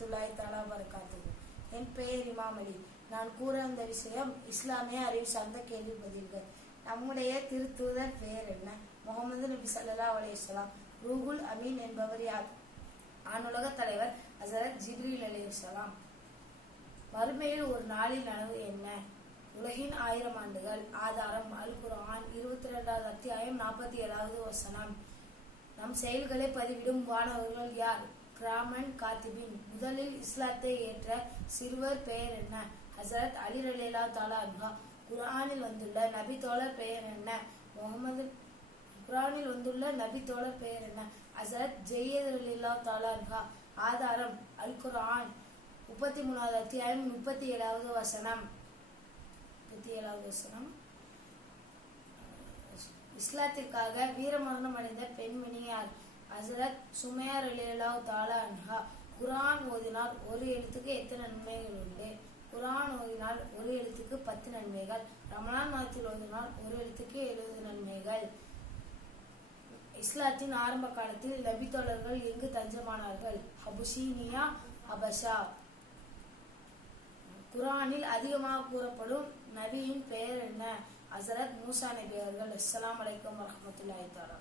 வரஹ்மத்துல்லாஹி தஆலா வபரகாத்துஹு. என் பெயர் இமாம் அலி. நான் கூற அந்த விஷயம் இஸ்லாமிய அறிவு சார்ந்த கேள்வி பதில்கள். நம்முடைய திருத்தூதர் பெயர் என்ன? முகமது நபி ஸல்லல்லாஹு அலைஹி வஸல்லம். ரூஹுல் அமீன் என்பவர் யார்? ஆணுலக தலைவர் ஹஸரத் ஜிப்ரீல் அலைஹிஸ்ஸலாம். மறுமையில் ஒரு நாளின் அளவு என்ன? உலகின் 1000 ஆண்டுகள். ஆதாரம் அல் குர்ஆன் 22வது அத்தியாயம் 47வது வசனம். நம் செயல்களை பதிவிடும் வானவர்கள் யார்? கிராமன் காத்திபின். முதலில் இஸ்லாத்தை ஏற்ற சிறுவர் பெயர் என்ன? ஹஸரத் அலி ரலியல்லாஹு தஆலா அன்ஹு. குர்ஆனில் வந்துள்ள நபி தோழர் பெயர் என்ன? முகமது. குர்ஆனில் வந்துள்ள நபி தோழர் பெயர் என்ன? ஹஸரத் ஜெய்யத் ரலியல்லாஹு தஆலா அன்ஹு. ஆதாரம் அல் குர்ஆன் 33வது அத்தியாயம் 37வது வசனம். இஸ்லாத்திற்காக வீரமரணம் அடைந்த பெண்மணி யார்? ஹஸரத் சுமையா ரலியல்லாஹு தஆலா அன்ஹா. குர்ஆன் ஓதினால் ஒரு எழுத்துக்கு எத்தனை நன்மைகள் உண்டு? குர்ஆன் ஓதினால் ஒரு எழுத்துக்கு 10 நன்மைகள். ரமலான் மாதத்தில் ஓதினால் ஒரு எழுத்துக்கு 70 நன்மைகள். இஸ்லாத்தின் ஆரம்ப காலத்தில் நபி தோழர்கள் எங்கு தஞ்சமானார்கள்? அபுசீனியா, ஹபஷா. குர்ஆனில் அதிகமாக கூறப்படும் நபியின் பெயர் என்ன? ஹஸரத் மூசா நபி அவர்கள். அஸ்ஸலாமு அலைக்கும் வரஹ்மத்துல்லாஹி தஆலா.